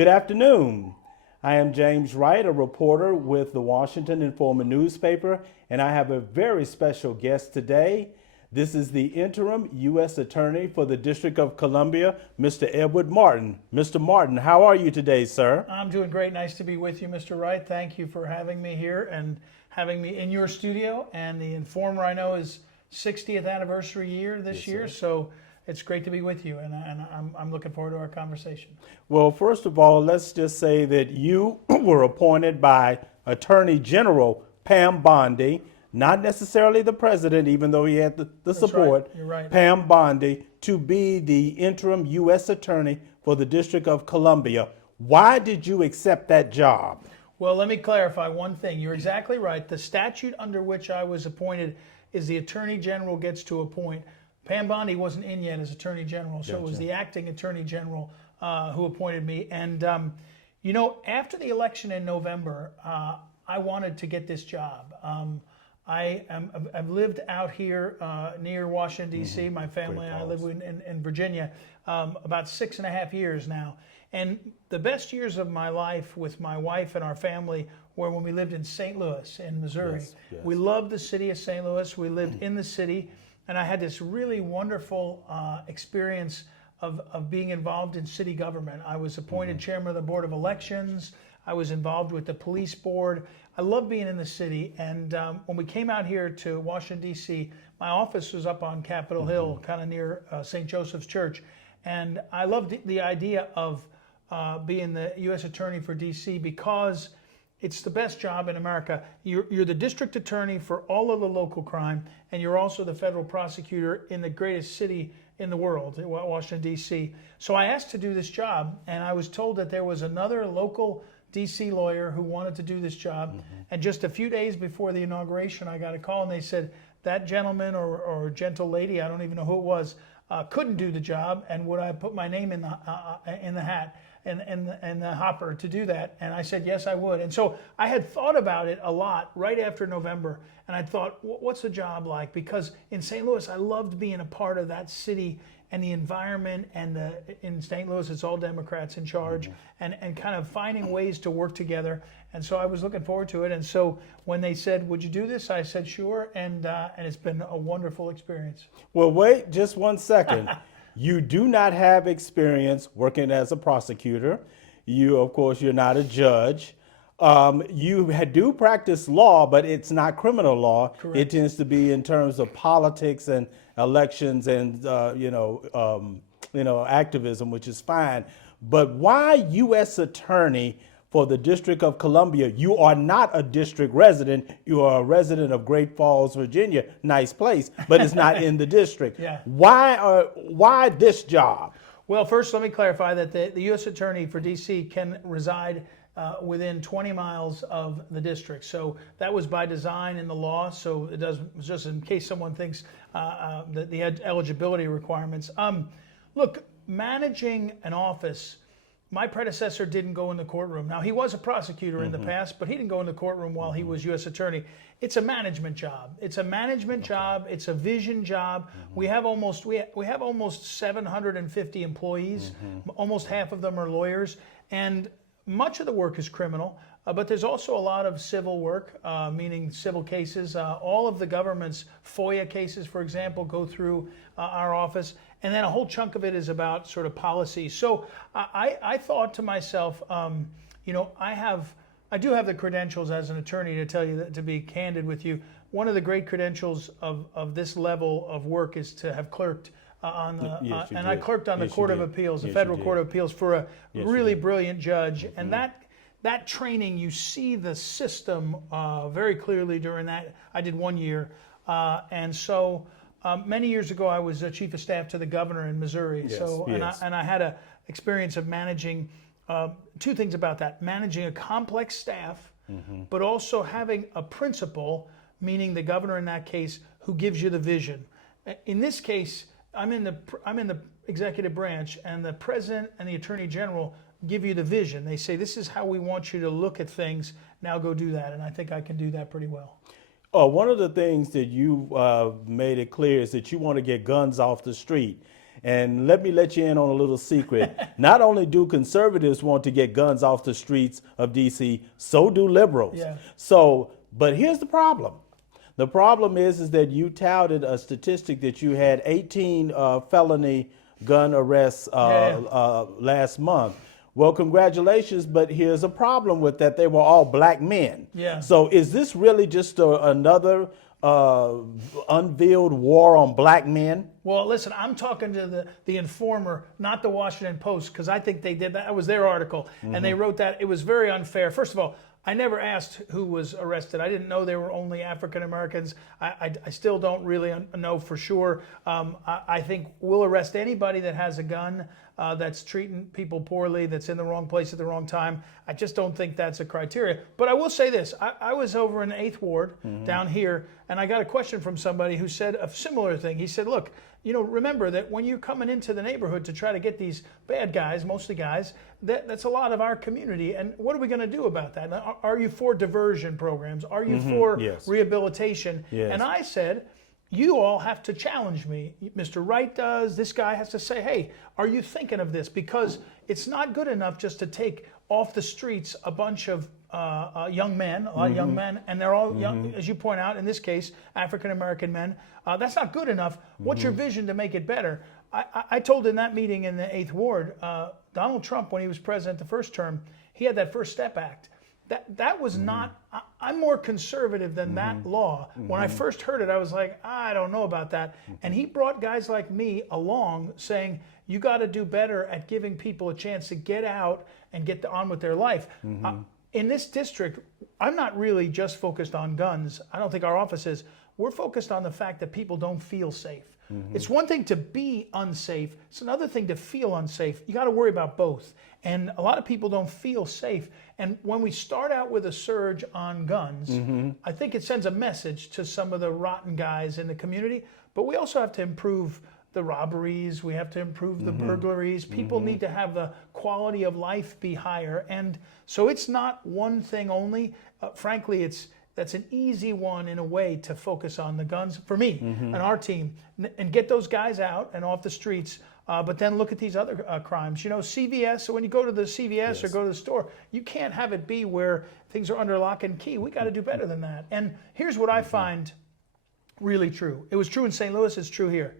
Good afternoon. I am James Wright, a reporter with the Washington Informer newspaper, and I have a very special guest today. This is the interim U.S. Attorney for the District of Columbia, Mr. Edward Martin. Mr. Martin, how are you today, sir? I'm doing great. Nice to be with you, Mr. Wright. Thank you for having me here and having me in your studio. And the Informer, I know, is 60th anniversary year this year, so it's great to be with you, and I'm looking forward to our conversation. Well, first of all, let's just say that you were appointed by Attorney General Pam Bondi, not necessarily the president, even though he had the support, right. You're right. Pam Bondi, to be the interim U.S. Attorney for the District of Columbia. Why did you accept that job? Well, let me clarify one thing. You're exactly right. The statute under which I was appointed is the Attorney General gets to appoint. Pam Bondi wasn't in yet as Attorney General, so It was the acting Attorney General who appointed me. And, after the election in November, I wanted to get this job. I've lived out here near Washington, D.C. My family and I live in Virginia about 6.5 years now. And the best years of my life with my wife and our family were when we lived in St. Louis in Missouri. Yes. We loved the city of St. Louis. We lived in the city. And I had this really wonderful experience of being involved in city government. I was appointed chairman of the Board of Elections. I was involved with the police board. I love being in the city. And when we came out here to Washington, D.C., my office was up on Capitol Hill, kind of near St. Joseph's Church. And I loved the idea of being the U.S. Attorney for D.C. because it's the best job in America. You're the district attorney for all of the local crime, and you're also the federal prosecutor in the greatest city in the world, Washington, D.C. So I asked to do this job, and I was told that there was another local D.C. lawyer who wanted to do this job. And just a few days before the inauguration, I got a call, and they said, that gentleman or gentle lady, I don't even know who it was, couldn't do the job, and would I put my name in the hat? And the hopper to do that, and I said yes, I would. And so I had thought about it a lot right after November, and I thought, what's the job like? Because in St. Louis, I loved being a part of that city and the environment, and in St. Louis, it's all Democrats in charge, and kind of finding ways to work together. And so I was looking forward to it. And so when they said, would you do this? I said, sure, and it's been a wonderful experience. Well, wait just 1 second. You do not have experience working as a prosecutor. Of course, you're not a judge. You do practice law, but it's not criminal law. Correct. It tends to be in terms of politics and elections and activism, which is fine. But why U.S. Attorney for the District of Columbia? You are not a district resident. You are a resident of Great Falls, Virginia. Nice place, but it's not in the district. Yeah. Why this job? Well, first, let me clarify that the U.S. Attorney for D.C. can reside within 20 miles of the district. So that was by design in the law. So it does, just in case someone thinks that the eligibility requirements. Look, managing an office, my predecessor didn't go in the courtroom. Now, he was a prosecutor in the past, but he didn't go in the courtroom while he was U.S. Attorney. It's a management job. It's a management job. It's a vision job. We have almost 750 employees. Almost half of them are lawyers, and much of the work is criminal. But there's also a lot of civil work, meaning civil cases. All of the government's FOIA cases, for example, go through our office. And then a whole chunk of it is about sort of policy. So I thought to myself, I do have the credentials as an attorney, to tell you that, to be candid with you. One of the great credentials of this level of work is to have clerked on the, and I clerked on the Court of Appeals, the Federal Court of Appeals, for a really brilliant judge. And that training, you see the system very clearly during that. I did 1 year. And so many years ago, I was a chief of staff to the governor in Missouri. And I had a experience of managing two things about that: managing a complex staff, but also having a principal, meaning the governor in that case, who gives you the vision. In this case, I'm in the executive branch, and the president and the attorney general give you the vision. They say, this is how we want you to look at things. Now go do that. And I think I can do that pretty well. One of the things that you made it clear is that you want to get guns off the street. And let me let you in on a little secret. Not only do conservatives want to get guns off the streets of DC, so do liberals. Yeah. So, but here's the problem. The problem is that you touted a statistic that you had 18 felony gun arrests last month. Well, congratulations, but here's a problem with that. They were all black men. Yeah. So is this really just another unveiled war on black men? Well, listen, I'm talking to the Informer, not the Washington Post, because I think they did that. That was their article, and they wrote that. It was very unfair. First of all, I never asked who was arrested. I didn't know they were only African Americans. I still don't really know for sure. I think we'll arrest anybody that has a gun, that's treating people poorly, that's in the wrong place at the wrong time. I just don't think that's a criteria. But I will say this. I was over in the 8th Ward down here, and I got a question from somebody who said a similar thing. He said, look, remember that when you're coming into the neighborhood to try to get these bad guys, mostly guys, that's a lot of our community. And what are we going to do about that? Are you for diversion programs? Are you for rehabilitation? Yes. And I said, you all have to challenge me. Mr. Wright does. This guy has to say, hey, are you thinking of this? Because it's not good enough just to take off the streets a bunch of young men, a lot of young men, and they're all young, as you point out, in this case, African-American men. That's not good enough. What's your vision to make it better? I told in that meeting in the 8th Ward, Donald Trump, when he was president the first term, he had that First Step Act. That was not, I'm more conservative than that law. When I first heard it, I was like, I don't know about that. And he brought guys like me along saying, you got to do better at giving people a chance to get out and get on with their life. In this district, I'm not really just focused on guns. I don't think our office is. We're focused on the fact that people don't feel safe. It's one thing to be unsafe. It's another thing to feel unsafe. You got to worry about both. And a lot of people don't feel safe. And when we start out with a surge on guns, I think it sends a message to some of the rotten guys in the community. But we also have to improve the robberies. We have to improve the burglaries. People need to have the quality of life be higher. And so it's not one thing only. Frankly, that's an easy one in a way to focus on the guns for me and our team and get those guys out and off the streets. But then look at these other crimes. CVS, so when you go to the CVS or go to the store, you can't have it be where things are under lock and key. We got to do better than that. And here's what I find really true. It was true in St. Louis, it's true here.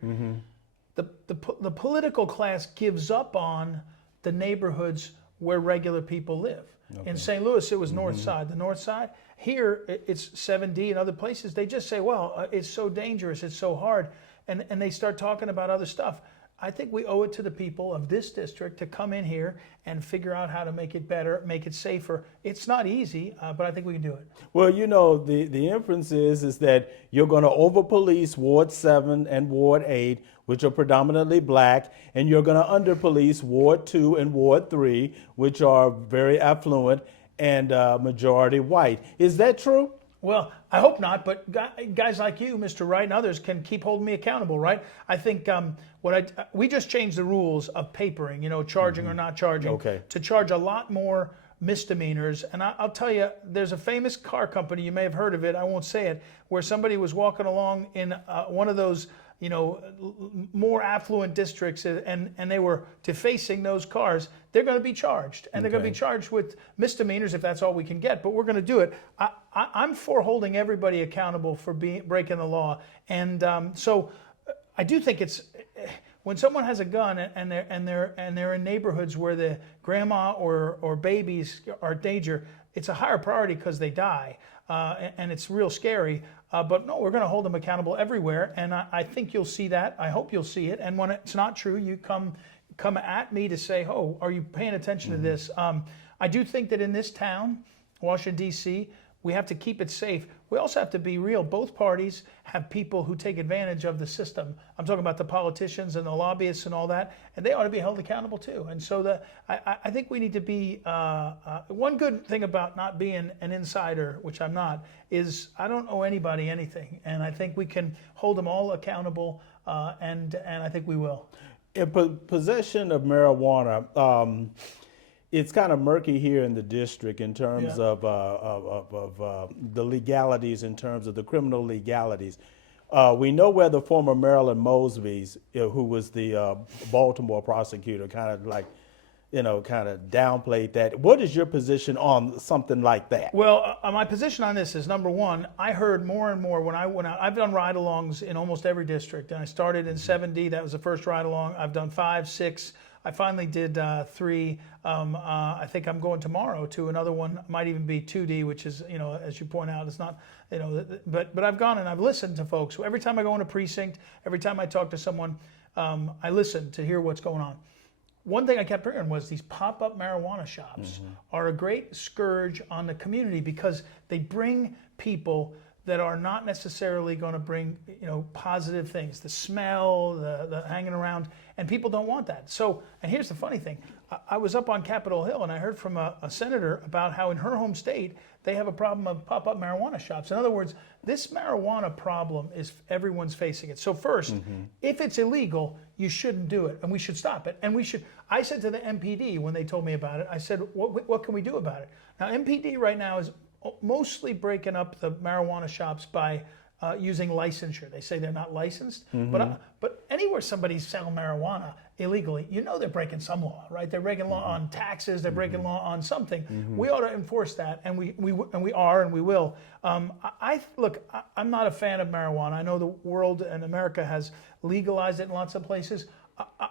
The political class gives up on the neighborhoods where regular people live. In St. Louis, it was North Side. The North Side. Here, it's 7D and other places. They just say, well, it's so dangerous, it's so hard. And they start talking about other stuff. I think we owe it to the people of this district to come in here and figure out how to make it better, make it safer. It's not easy, but I think we can do it. Well, the inference is that you're going to over-police Ward 7 and Ward 8, which are predominantly black, and you're going to under-police Ward 2 and Ward 3, which are very affluent and majority white. Is that true? Well, I hope not, but guys like you, Mr. Wright, and others can keep holding me accountable, right? I think we just changed the rules of papering, charging or not charging, to charge a lot more misdemeanors. And I'll tell you, there's a famous car company, you may have heard of it, I won't say it, where somebody was walking along in one of those more affluent districts, and they were defacing those cars. They're going to be charged, and they're going to be charged with misdemeanors if that's all we can get. But we're going to do it. I'm for holding everybody accountable for breaking the law, and so I do think it's when someone has a gun and they're in neighborhoods where the grandma or babies are in danger. It's a higher priority because they die, and it's real scary. But no, we're going to hold them accountable everywhere, and I think you'll see that. I hope you'll see it. And when it's not true, you come at me to say, "Oh, are you paying attention to this?" I do think that in this town, Washington D.C., we have to keep it safe. We also have to be real. Both parties have people who take advantage of the system. I'm talking about the politicians and the lobbyists and all that, and they ought to be held accountable too. And so I think we need to be, one good thing about not being an insider, which I'm not, is I don't owe anybody anything. And I think we can hold them all accountable, and I think we will. In possession of marijuana, it's kind of murky here in the district in terms of the legalities, in terms of the criminal legalities. We know where the former Marilyn Mosby's, who was the Baltimore prosecutor, kind of like, kind of downplayed that. What is your position on something like that? Well, my position on this is, number one, I heard more and more when I went out. I've done ride-alongs in almost every district, and I started in 7D. That was the first ride-along. I've done 5, 6. I finally did 3. I think I'm going tomorrow to another one. Might even be 2D, which is, as you point out, it's not, but I've gone and I've listened to folks. Every time I go in a precinct, every time I talk to someone, I listen to hear what's going on. One thing I kept hearing was these pop-up marijuana shops are a great scourge on the community because they bring people that are not necessarily going to bring, positive things. The smell, the hanging around, and people don't want that. So, and here's the funny thing. I was up on Capitol Hill and I heard from a senator about how in her home state, they have a problem of pop-up marijuana shops. In other words, this marijuana problem is everyone's facing it. So first, if it's illegal, you shouldn't do it, and we should stop it. And I said to the MPD when they told me about it, I said, what can we do about it? Now, MPD right now is mostly breaking up the marijuana shops by using licensure. They say they're not licensed, but anywhere somebody's selling marijuana illegally, they're breaking some law, right? They're breaking law on taxes. They're breaking law on something. We ought to enforce that, and we are, and we will. Look, I'm not a fan of marijuana. I know the world and America has legalized it in lots of places.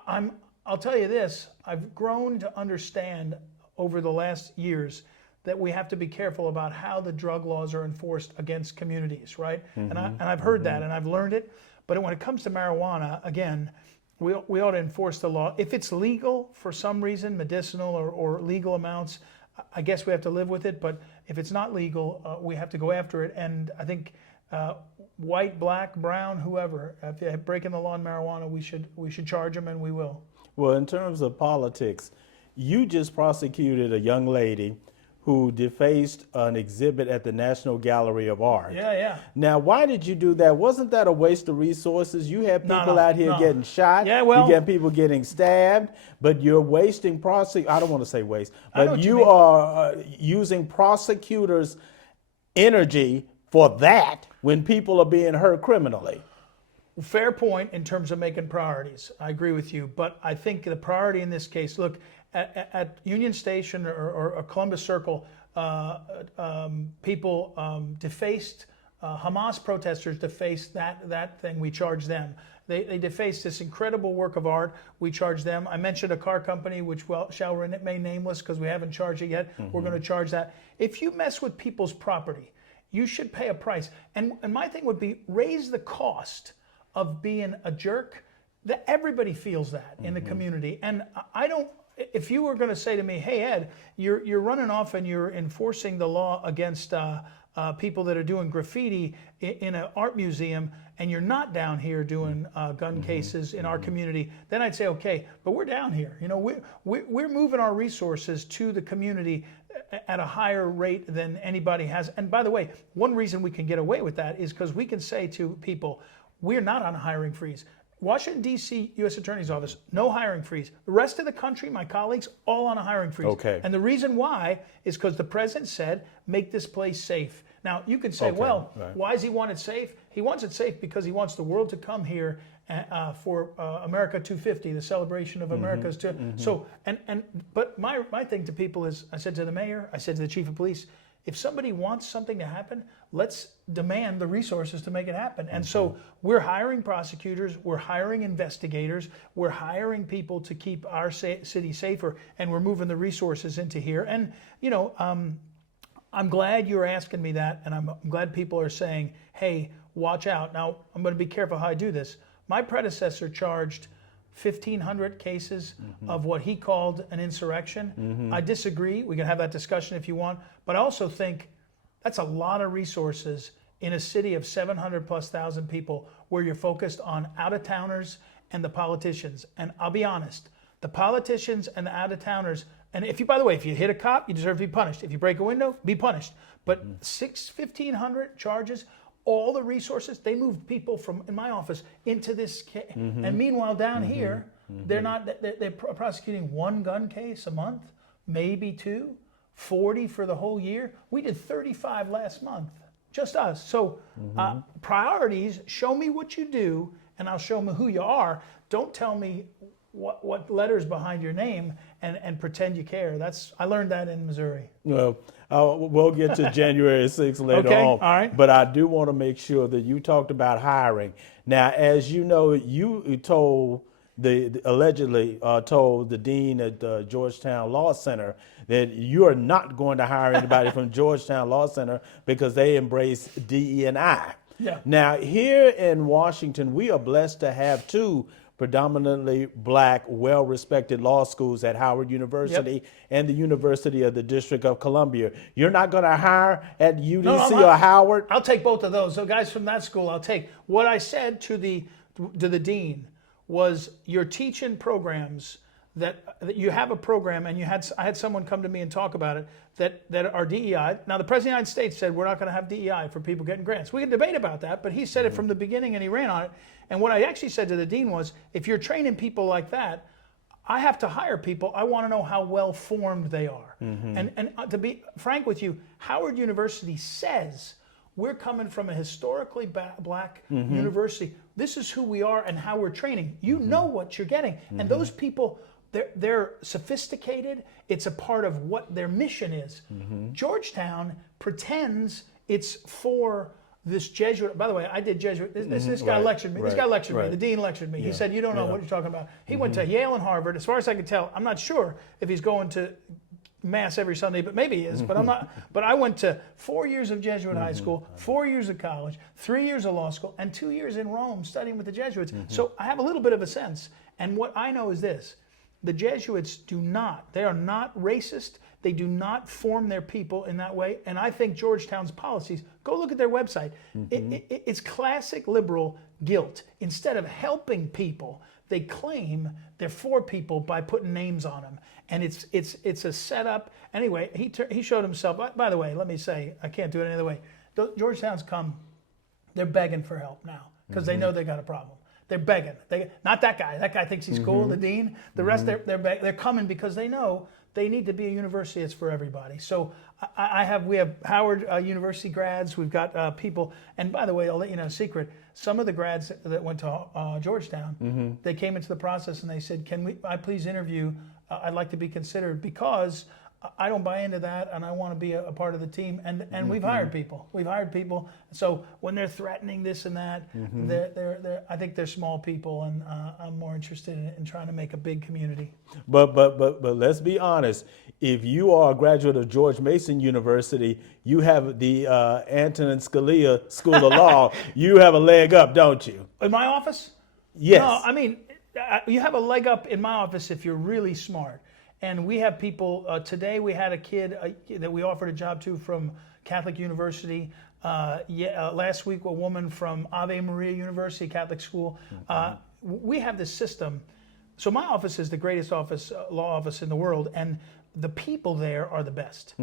I'll tell you this: I've grown to understand over the last years that we have to be careful about how the drug laws are enforced against communities, right? And I've heard that and I've learned it. But when it comes to marijuana, again, we ought to enforce the law. If it's legal for some reason, medicinal or legal amounts, I guess we have to live with it. But if it's not legal, we have to go after it. And I think white, black, brown, whoever, if they're breaking the law on marijuana, we should charge them, and we will. Well, in terms of politics, you just prosecuted a young lady who defaced an exhibit at the National Gallery of Art. Yeah. Now, why did you do that? Wasn't that a waste of resources? You have people out here getting shot. Yeah, well, you get people getting stabbed, but you're wasting I don't want to say waste, but you are using prosecutors' energy for that when people are being hurt criminally. Fair point in terms of making priorities. I agree with you, but I think the priority in this case, look, at Union Station or Columbus Circle, people defaced, Hamas protesters defaced that thing. We charge them. They defaced this incredible work of art. We charge them. I mentioned a car company, which shall remain nameless because we haven't charged it yet. We're going to charge that. If you mess with people's property, you should pay a price. And my thing would be raise the cost of being a jerk. That everybody feels that in the community. And I don't. If you were going to say to me, "Hey Ed, you're running off and you're enforcing the law against people that are doing graffiti in an art museum, and you're not down here doing gun cases in our community," then I'd say, "Okay." But we're down here. We're moving our resources to the community at a higher rate than anybody has. And by the way, one reason we can get away with that is because we can say to people, "We're not on a hiring freeze." Washington, D.C. U.S. Attorney's Office, no hiring freeze. The rest of the country, my colleagues, all on a hiring freeze. Okay. And the reason why is because the president said, make this place safe. Now, you could say, right. Why does he want it safe? He wants it safe because he wants the world to come here for America 250, the celebration of America's. But my thing to people is, I said to the mayor, I said to the chief of police, if somebody wants something to happen, let's demand the resources to make it happen. And so we're hiring prosecutors, we're hiring investigators, we're hiring people to keep our city safer, and we're moving the resources into here. And, I'm glad you're asking me that, and I'm glad people are saying, hey, watch out. Now, I'm going to be careful how I do this. My predecessor charged 1,500 cases of what he called an insurrection. I disagree. We can have that discussion if you want. But I also think that's a lot of resources in a city of 700,000+ people where you're focused on out-of-towners and the politicians. And I'll be honest, the politicians and the out-of-towners, and by the way, if you hit a cop, you deserve to be punished. If you break a window, be punished. But 1,500 charges, all the resources, they moved people from in my office into this case. And meanwhile, down here, they're prosecuting one gun case a month, maybe 2, 40 for the whole year. We did 35 last month. just us. So priorities, show me what you do and I'll show me who you are. Don't tell me what letters behind your name and pretend you care. I learned that in Missouri. Well, we'll get to January 6th later Okay, on. all right. But I do want to make sure that you talked about hiring. Now, as you know, you told allegedly told the dean at the Georgetown Law Center that you are not going to hire anybody from Georgetown Law Center because they embrace DE&I. Yeah. Now, here in Washington, we are blessed to have two predominantly black, well-respected law schools at Howard University and the University of the District of Columbia. You're not going to hire at UDC or Howard? I'll take both of those. So guys from that school, I'll take. What I said to the dean was, you're teaching programs that you have a program, and I had someone come to me and talk about it that are DEI. Now, the President of the United States said we're not going to have DEI for people getting grants. We can debate about that, but he said it from the beginning and he ran on it. And what I actually said to the dean was, if you're training people like that, I have to hire people. I want to know how well formed they are. And to be frank with you, Howard University says we're coming from a historically black university. This is who we are and how we're training. You know what you're getting. And those people, they're sophisticated. It's a part of what their mission is. Georgetown pretends it's for this Jesuit. By the way, I did Jesuit. This guy lectured me. This guy lectured me. The dean lectured me. He said, you don't know what you're talking about. He went to Yale and Harvard. As far as I could tell, I'm not sure if he's going to Mass every Sunday, but maybe he is. But I'm not. But I went to 4 years of Jesuit high school, 4 years of college, 3 years of law school, and 2 years in Rome studying with the Jesuits. So I have a little bit of a sense. And what I know is this: the Jesuits they are not racist. They do not form their people in that way. And I think Georgetown's policies, go look at their website. It's classic liberal guilt. Instead of helping people, they claim they're for people by putting names on them. And it's a setup. Anyway, he showed himself. By the way, let me say, I can't do it any other way. Georgetown's they're begging for help now because they know they got a problem. They're begging. Not that guy. That guy thinks he's cool, the dean. The rest, they're coming because they know they need to be a university that's for everybody. So we have Howard University grads. We've got people. And by the way, I'll let you know a secret. Some of the grads that went to Georgetown, they came into the process and they said, "Can I please interview? I'd like to be considered because I don't buy into that, and I want to be a part of the team." And we've hired people. We've hired people. So when they're threatening this and that, I think they're small people, and I'm more interested in trying to make a big community. But let's be honest. If you are a graduate of George Mason University, you have the Antonin Scalia School of Law. You have a leg up, don't you? In my office? Yes. No, I mean, you have a leg up in my office if you're really smart. And we have people, today we had a kid that we offered a job to from Catholic University. Last week, a woman from Ave Maria University, Catholic school. We have this system. So my office is the greatest law office in the world, and the people there are the best.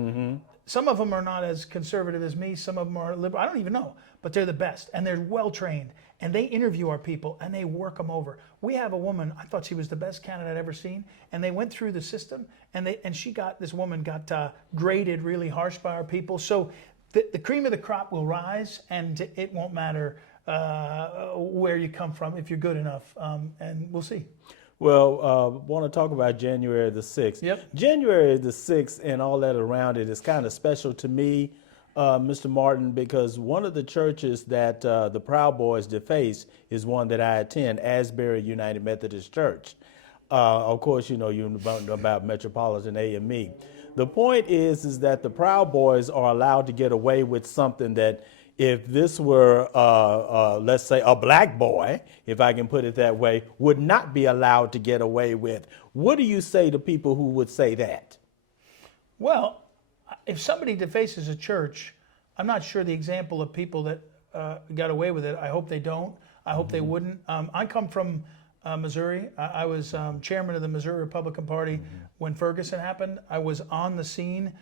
Some of them are not as conservative as me. Some of them are liberal. I don't even know, but they're the best, and they're well trained. And they interview our people, and they work them over. We have a woman, I thought she was the best candidate I'd ever seen, and they went through the system, and this woman got graded really harsh by our people. So the cream of the crop will rise, and it won't matter where you come from if you're good enough, and we'll see. Well, want to talk about January the 6th. Yep. January the 6th and all that around it is kind of special to me, Mr. Martin, because one of the churches that the Proud Boys deface is one that I attend, Asbury United Methodist Church. Of course, you know about Metropolitan AME. The point is that the Proud Boys are allowed to get away with something that if this were, let's say, a black boy, if I can put it that way, would not be allowed to get away with. What do you say to people who would say that? Well, if somebody defaces a church, I'm not sure the example of people that got away with it. I hope they don't. I hope they wouldn't. I come from Missouri. I was chairman of the Missouri Republican Party when Ferguson happened. I was on the scene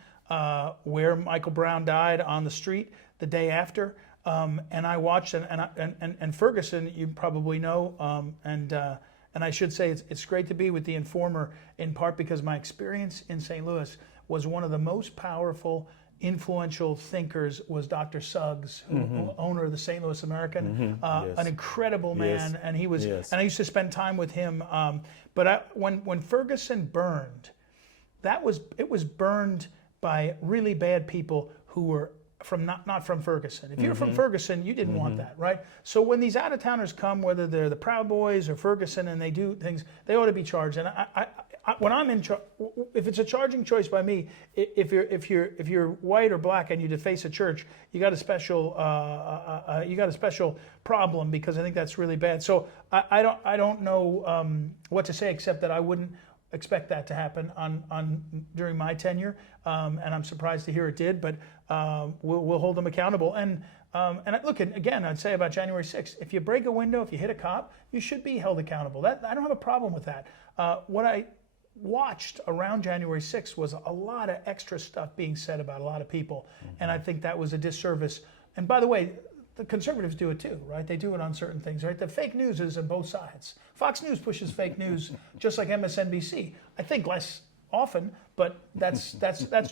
where Michael Brown died on the street the day after, and I watched. And Ferguson, you probably know, and I should say it's great to be with the Informer in part because my experience in St. Louis was one of the most powerful influential thinkers was Dr. Suggs, who owner of the St. Louis American, Yes. an incredible man, Yes. and he was. Yes. And I used to spend time with him. When Ferguson burned, it was burned by really bad people who were from not from Ferguson. If you're from Ferguson, you didn't want that, right? So when these out of towners come, whether they're the Proud Boys or Ferguson, and they do things, they ought to be charged. And when I'm in, if it's a charging choice by me, if you're white or black and you deface a church, you got a special problem, because I think that's really bad. So I don't know what to say, except that I wouldn't expect that to happen during my tenure, and I'm surprised to hear it did. But we'll hold them accountable. And look, again, I'd say about January 6th, if you break a window, if you hit a cop, you should be held accountable. I don't have a problem with that. What I watched around January 6th was a lot of extra stuff being said about a lot of people, and I think that was a disservice. And by the way, the conservatives do it too, right? They do it on certain things, right? The fake news is on both sides. Fox News pushes fake news just like MSNBC. I think less often, but that's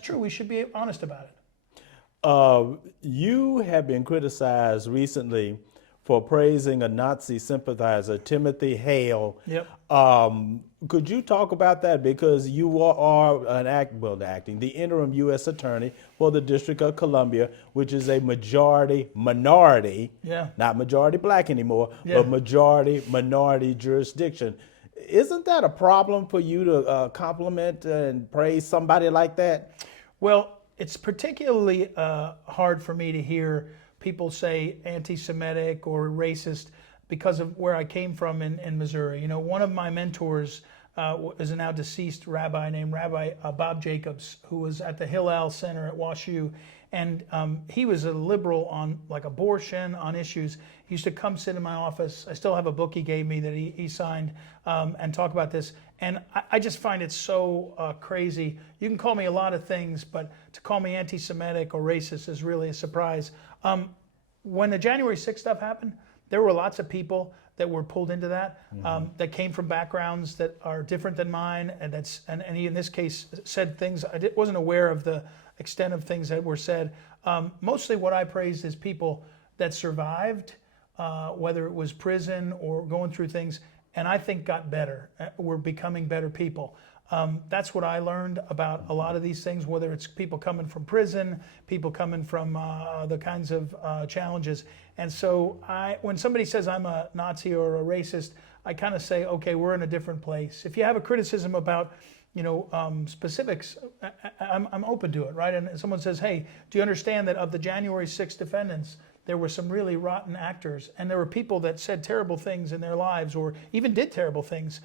true. We should be honest about it. You have been criticized recently for praising a Nazi sympathizer, Timothy Hale. Yep. Could you talk about that? Because you are the interim U.S. attorney for the District of Columbia, which is a minority, Yeah. not majority black anymore, Yeah. but majority minority jurisdiction. Isn't that a problem for you to compliment and praise somebody like that? Well, it's particularly hard for me to hear people say anti-Semitic or racist because of where I came from in Missouri. You know, one of my mentors is a now deceased rabbi named Rabbi Bob Jacobs, who was at the Hillel Center at WashU. And he was a liberal on like abortion, on issues. He used to come sit in my office. I still have a book he gave me that he signed and talk about this. And I just find it so crazy. You can call me a lot of things, but to call me anti-Semitic or racist is really a surprise. When the January 6th stuff happened, there were lots of people that were pulled into that, that came from backgrounds that are different than mine, and he in this case said things I wasn't aware of the extent of things that were said. Mostly what I praised is people that survived, whether it was prison or going through things, and I think got better. We're becoming better people. That's what I learned about a lot of these things, whether it's people coming from prison, people coming from the kinds of challenges. And so when somebody says I'm a Nazi or a racist, I kind of say, okay, we're in a different place. If you have a criticism about specifics, I'm open to it, right? And someone says, hey, do you understand that of the January 6th defendants, there were some really rotten actors, and there were people that said terrible things in their lives or even did terrible things,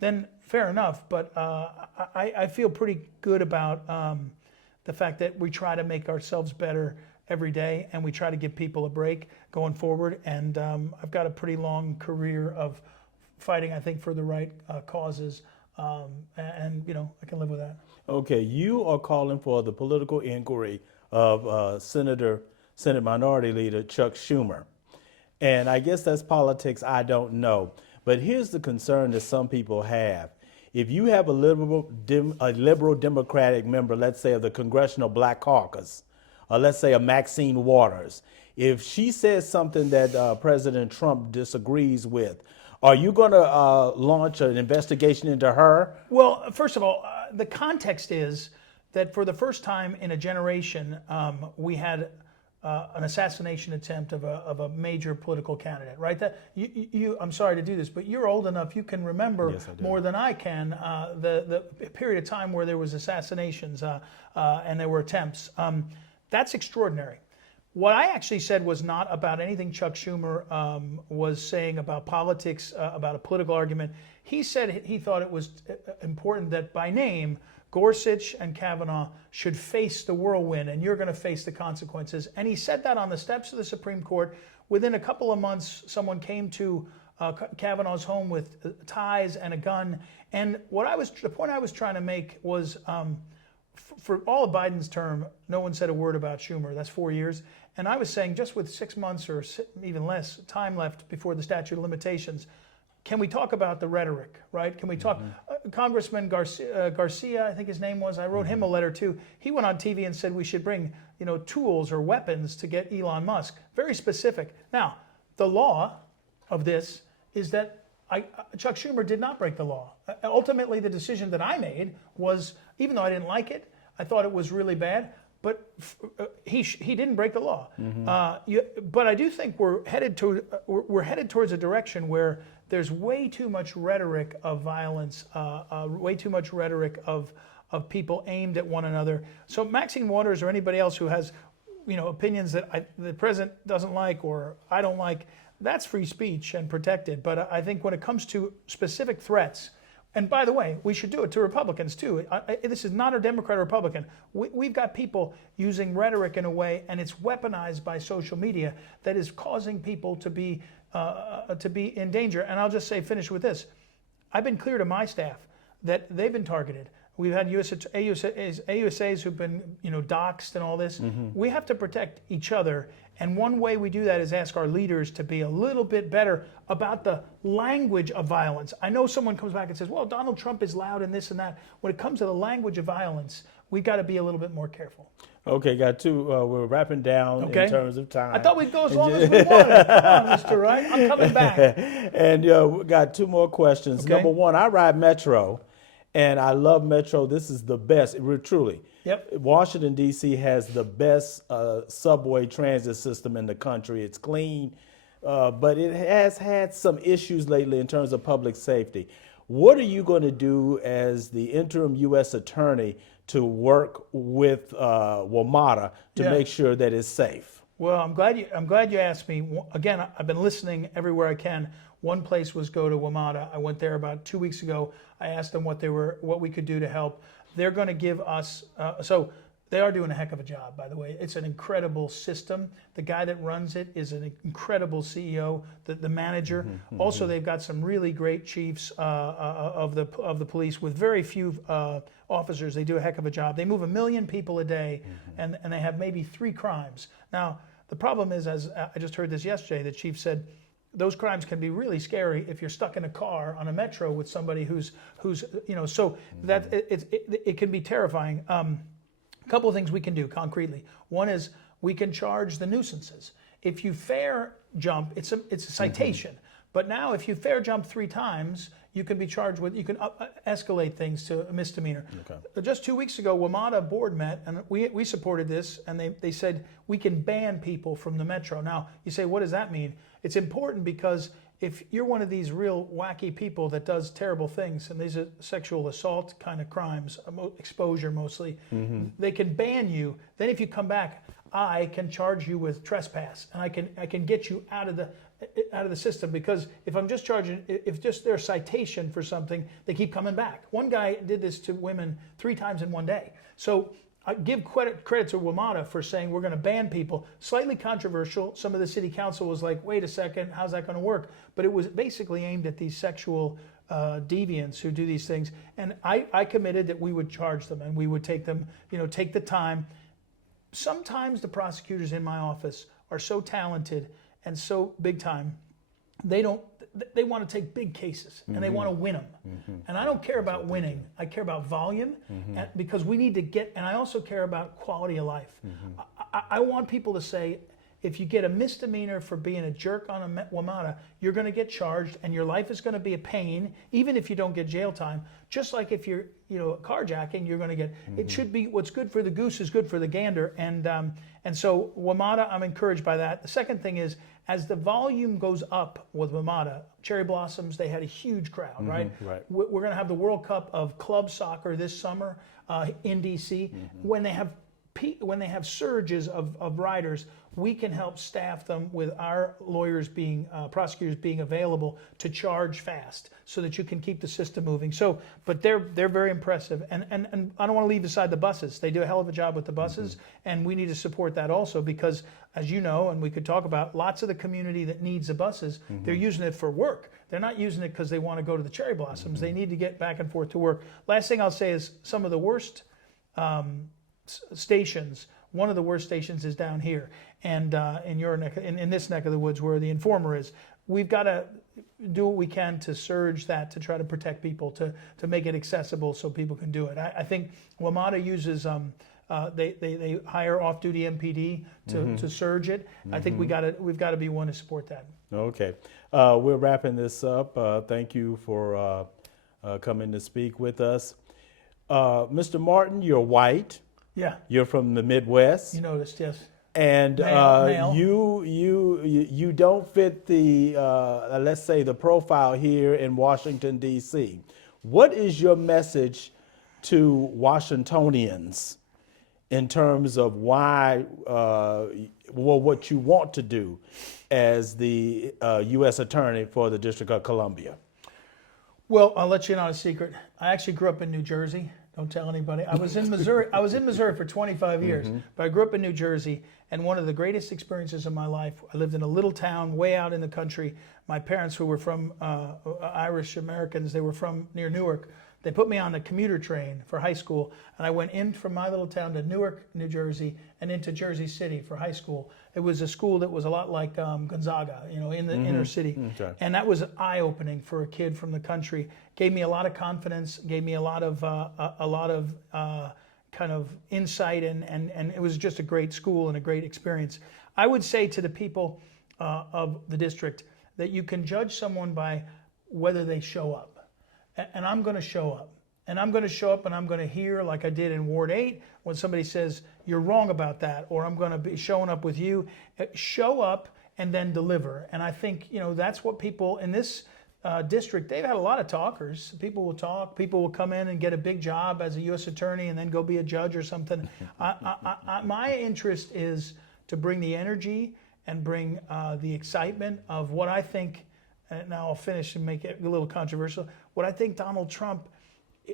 then fair enough. But I feel pretty good about the fact that we try to make ourselves better every day, and we try to give people a break going forward. And I've got a pretty long career of fighting, I think, for the right causes. And I can live with that. Okay, you are calling for the political inquiry of Senate Minority Leader Chuck Schumer. And I guess that's politics, I don't know. But here's the concern that some people have. If you have a liberal Democratic member, let's say of the Congressional Black Caucus, or let's say a Maxine Waters, if she says something that President Trump disagrees with, are you going to launch an investigation into her? Well, first of all, the context is that for the first time in a generation, we had an assassination attempt of a major political candidate, right? That I'm sorry to do this, but you're old enough, you can remember more than I can the period of time where there was assassinations and there were attempts. That's extraordinary. What I actually said was not about anything Chuck Schumer was saying about politics, about a political argument. He said he thought it was important that by name, Gorsuch and Kavanaugh should face the whirlwind, and you're going to face the consequences. And he said that on the steps of the Supreme Court. Within a couple of months, someone came to Kavanaugh's home with ties and a gun. And the point I was trying to make was, for all of Biden's term, no one said a word about Schumer. That's 4 years. And I was saying, just with 6 months or even less time left before the statute of limitations, can we talk about the rhetoric, right? Can we talk? Congressman Garcia, I think his name was. I wrote him a letter too. He went on TV and said we should bring, tools or weapons to get Elon Musk. Very specific. Now, the law of this is that Chuck Schumer did not break the law. Ultimately, the decision that I made was, even though I didn't like it, I thought it was really bad. But he didn't break the law. But I do think we're headed towards a direction where there's way too much rhetoric of violence, way too much rhetoric of people aimed at one another. So Maxine Waters or anybody else who has opinions that the president doesn't like or I don't like, that's free speech and protected. But I think when it comes to specific threats, and by the way, we should do it to Republicans too. This is not a Democrat or Republican. We've got people using rhetoric in a way, and it's weaponized by social media that is causing people to be in danger. And I'll just finish with this. I've been clear to my staff that they've been targeted. We've had AUSAs who've been doxxed and all this. We have to protect each other. And one way we do that is ask our leaders to be a little bit better about the language of violence. I know someone comes back and says, well, Donald Trump is loud and this and that. When it comes to the language of violence, we've got to be a little bit more careful. Okay, got two. We're wrapping down in terms of time. I thought we'd go as long as we wanted. Come on, Mr. Wright. I'm coming back. And we got two more questions. Okay. Number one, I ride Metro, and I love Metro. This is the best, truly. Yep. Washington, D.C. has the best subway transit system in the country. It's clean, but it has had some issues lately in terms of public safety. What are you going to do as the interim U.S. attorney to work with WMATA to make sure that it's safe? Well, I'm glad you asked me. Again, I've been listening everywhere I can. One place was go to WMATA. I went there about 2 weeks ago. I asked them what we could do to help. They're going to give us, so they are doing a heck of a job, by the way. It's an incredible system. The guy that runs it is an incredible CEO, the manager. Also, they've got some really great chiefs of the police with very few officers. They do a heck of a job. They move 1 million people a day, and they have maybe 3 crimes. Now, the problem is, as I just heard this yesterday, the chief said, those crimes can be really scary if you're stuck in a car on a metro with somebody who's so that it can be terrifying. A couple of things we can do concretely. One is we can charge the nuisances. If you fare jump, it's a citation. But now if you fare jump 3 times, you can be charged with, you can escalate things to a misdemeanor. Okay. Just 2 weeks ago, WMATA board met, and we supported this, and they said we can ban people from the metro. Now, you say, what does that mean? It's important because if you're one of these real wacky people that does terrible things, and these are sexual assault kind of crimes, exposure mostly, they can ban you. Then if you come back, I can charge you with trespass, and I can get you out of the system, because if I'm just charging, if just their citation for something, they keep coming back. One guy did this to women 3 times in one day. So I give credit to WMATA for saying we're going to ban people. Slightly controversial. Some of the city council was like, wait a second, how's that going to work? But it was basically aimed at these sexual deviants who do these things. And I committed that we would charge them and we would take them, take the time. Sometimes the prosecutors in my office are so talented and so big time, they want to take big cases and they want to win them. And I don't care about winning. I care about volume because we need to get, and I also care about quality of life. I want people to say, if you get a misdemeanor for being a jerk on a WMATA, you're going to get charged and your life is going to be a pain, even if you don't get jail time. Just like if you're, carjacking, you're going to get, it should be what's good for the goose is good for the gander. And so WMATA, I'm encouraged by that. The second thing is, as the volume goes up with WMATA, Cherry Blossoms, they had a huge crowd, right? We're going to have the World Cup of club soccer this summer in DC. When they have surges of riders, we can help staff them with our lawyers prosecutors being available to charge fast so that you can keep the system moving. So, but they're very impressive. And I don't want to leave aside the buses. They do a hell of a job with the buses, and we need to support that also because, as you know, and we could talk about, lots of the community that needs the buses, they're using it for work. They're not using it because they want to go to the Cherry Blossoms. They need to get back and forth to work. Last thing I'll say is some of the worst stations. One of the worst stations is down here, and in this neck of the woods where the Informer is. We've got to do what we can to surge that, to try to protect people, to make it accessible so people can do it. I think WMATA uses they hire off-duty MPD to surge it. I think we've got to be one to support that. Okay, we're wrapping this up. Thank you for coming to speak with us, Mr. Martin. You're white. Yeah, You're from the Midwest. you noticed, yes. And Male. you don't fit the let's say the profile here in Washington D.C. What is your message to Washingtonians in terms of why, what you want to do as the U.S. Attorney for the District of Columbia? Well, I'll let you in on a secret. I actually grew up in New Jersey. Don't tell anybody. I was in Missouri. I was in Missouri for 25 years, but I grew up in New Jersey. And one of the greatest experiences of my life, I lived in a little town way out in the country. My parents, who were from Irish Americans, they were from near Newark. They put me on a commuter train for high school, and I went in from my little town to Newark, New Jersey, and into Jersey City for high school. It was a school that was a lot like Gonzaga, in the inner city. Okay. And that was eye-opening for a kid from the country. Gave me a lot of confidence, gave me a lot of kind of insight, and it was just a great school and a great experience. I would say to the people of the district that you can judge someone by whether they show up. And I'm going to show up. And I'm going to show up and I'm going to hear, like I did in Ward 8, when somebody says, you're wrong about that, or I'm going to be showing up with you. Show up and then deliver. And I think, that's what people in this district, they've had a lot of talkers. People will talk. People will come in and get a big job as a U.S. attorney and then go be a judge or something. My interest is to bring the energy and bring the excitement of what I think, and now I'll finish and make it a little controversial, what I think Donald Trump,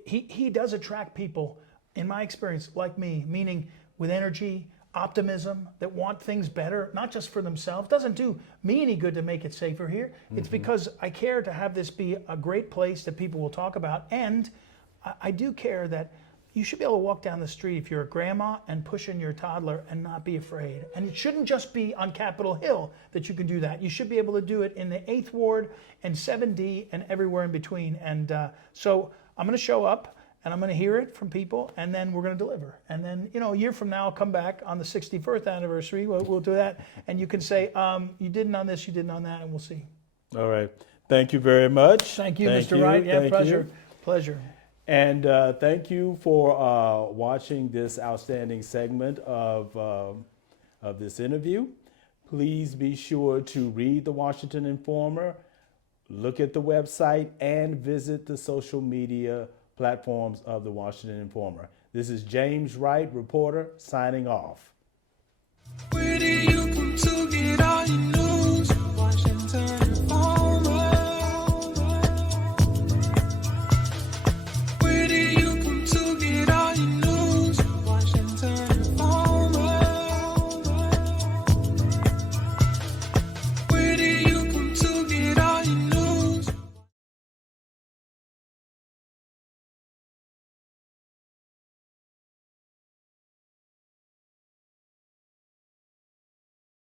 he does attract people, in my experience, like me, meaning with energy, optimism, that want things better, not just for themselves. Doesn't do me any good to make it safer here. It's because I care to have this be a great place that people will talk about, and I do care that you should be able to walk down the street if you're a grandma and pushing your toddler and not be afraid. And it shouldn't just be on Capitol Hill that you can do that. You should be able to do it in the 8th Ward and 7D and everywhere in between. And so I'm going to show up and I'm going to hear it from people, and then we're going to deliver. And then, a year from now, I'll come back on the 61st anniversary. We'll do that. And you can say, you didn't on this, you didn't on that, and we'll see. All right. Thank you very much. Thank you, Mr. Wright. Yeah, pleasure. Pleasure. And thank you for watching this outstanding segment of this interview. Please be sure to read the Washington Informer, look at the website, and visit the social media platforms of the Washington Informer. This is James Wright, reporter, signing off.